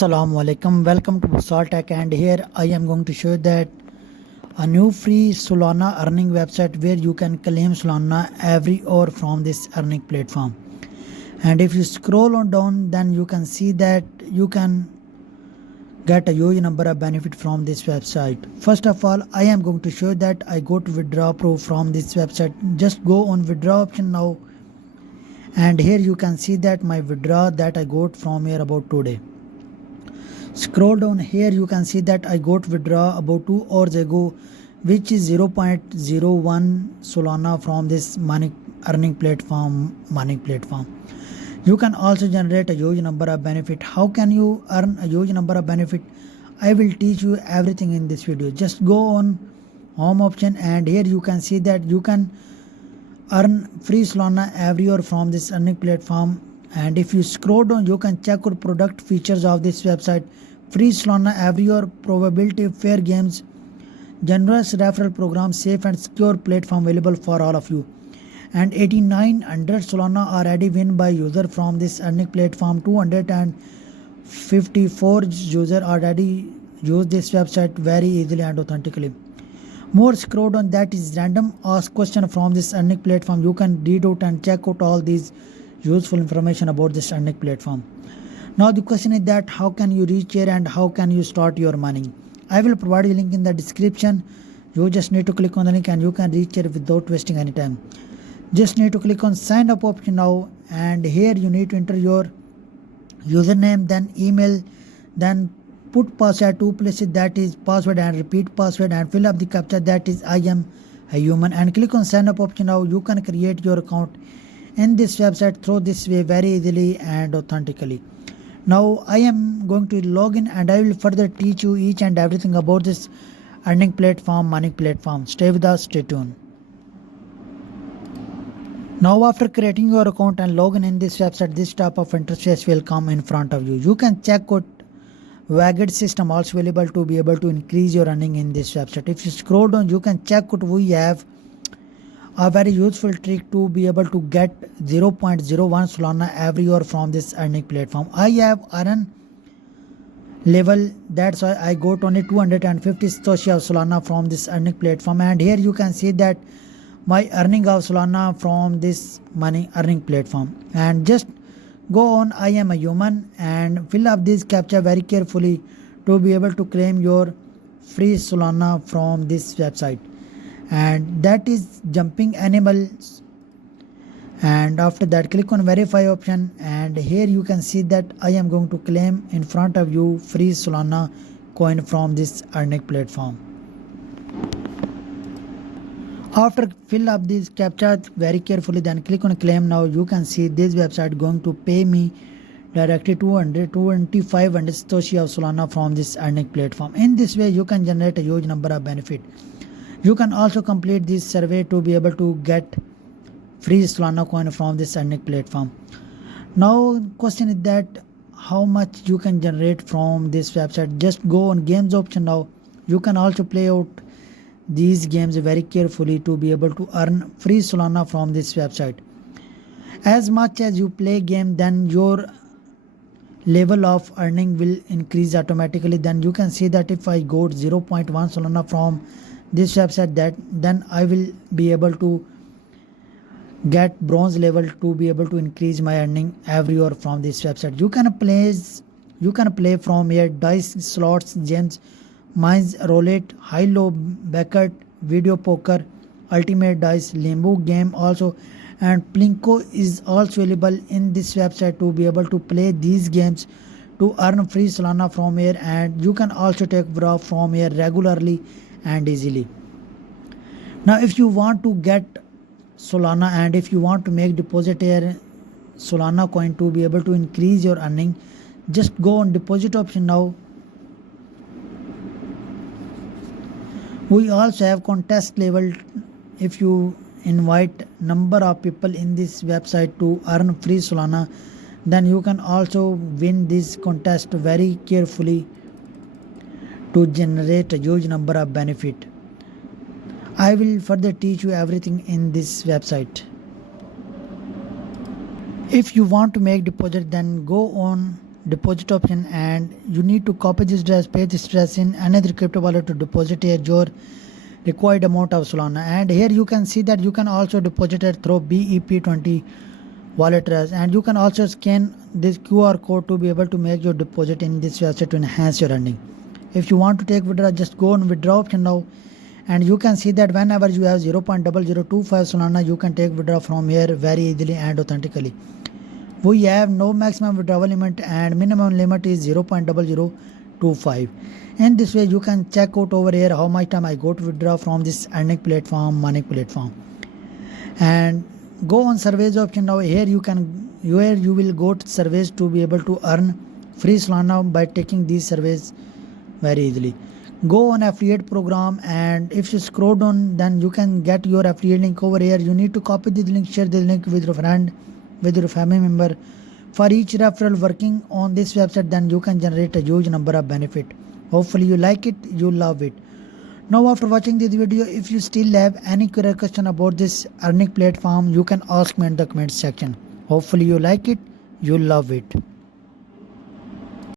Assalamu alaikum, welcome to Bosal Tech, and here I am going to show you that a new free Solana earning website where you can claim Solana every hour from this earning platform. And if you scroll on down, then you can see that you can get a huge number of benefit from this website. First of all, I am going to show you that I go to withdraw proof from this website. Just go on withdraw option now, and here you can see that my withdraw that I got from here about today. Scroll down here, you can see that I got withdraw about 2 hours ago, which is 0.01 Solana from this money earning platform. You can also generate a huge number of benefit. How can you earn a huge number of benefit? I will teach you everything in this video. Just go on home option, and here you can see that you can earn free Solana every hour from this earning platform. And if you scroll down, you can check out product features of this website. Free Solana every hour, probability, fair games, generous referral program, safe and secure platform available for all of you. And 8900 Solana are already win by user from this earning platform. 254 user already use this website very easily and authentically. More scroll down, that is random ask question from this earning platform. You can read out and check out all these useful information about this earning platform. Now the question is that how can you reach here and how can you start your money? I will provide a link in the description. You just need to click on the link and you can reach here without wasting any time. Just need to click on sign up option now, and here you need to enter your username, then email, then put password 2 places, that is password and repeat password, and fill up the captcha, that is I am a human, and click on sign up option now. You can create your account in this website through this way very easily and authentically. Now I am going to log in and I will further teach you each and everything about this earning platform, money platform. Stay with us, stay tuned. Now after creating your account and login in this website, this type of interface will come in front of you. You can check out Wagged system also available to be able to increase your earning in this website. If you scroll down, you can check out we have a very useful trick to be able to get 0.01 Solana every hour from this earning platform. I have earned level, that's why I got only 250 Satoshi of Solana from this earning platform. And here you can see that my earning of Solana from this money earning platform. And just go on I am a human and fill up this captcha very carefully to be able to claim your free Solana from this website. And that is jumping animals. And after that, click on verify option, and here you can see that I am going to claim in front of you free Solana coin from this earning platform. After fill up this captcha very carefully, then click on claim. Now you can see this website going to pay me directly 225 Satoshi of Solana from this earning platform. In this way, you can generate a huge number of benefit. You can also complete this survey to be able to get free Solana coin from this earning platform. Now question is that how much you can generate from this website. Just go on games option now. You can also play out these games very carefully to be able to earn free Solana from this website. As much as you play game, then your level of earning will increase automatically. Then you can see that if I got 0.1 Solana from this website, that then I will be able to get bronze level to be able to increase my earning every hour from this website. You can play from here dice, slots, gems, mines, roulette, high low, baccarat, video poker, ultimate dice, limbo game also, and plinko is also available in this website to be able to play these games to earn free Solana from here. And you can also take withdraw from here regularly and easily. Now if you want to get Solana and if you want to make deposit here Solana coin to be able to increase your earning, just go on deposit option now. We also have contest level. If you invite number of people in this website to earn free Solana, then you can also win this contest very carefully to generate a huge number of benefit. I will further teach you everything in this website. If you want to make deposit, then go on deposit option, and you need to copy this address, paste this address in another crypto wallet to deposit here your required amount of Solana. And here you can see that you can also deposit it through BEP20 wallet address, and you can also scan this QR code to be able to make your deposit in this website to enhance your earning. If you want to take withdraw, just go on withdraw option now, and you can see that whenever you have 0.0025 Solana, you can take withdraw from here very easily and authentically. We have no maximum withdrawal limit, and minimum limit is 0.0025. In this way, you can check out over here how much time I go to withdraw from this earning platform, money platform. And go on surveys option now. Here you will go to surveys to be able to earn free Solana by taking these surveys very easily. Go on affiliate program, and if you scroll down, then you can get your affiliate link over here. You need to copy this link, share this link with your friend, with your family member. For each referral working on this website, then you can generate a huge number of benefit. Hopefully you like it, you love it. Now after watching this video, if you still have any question about this earning platform, you can ask me in the comment section. Hopefully you like it, you love it.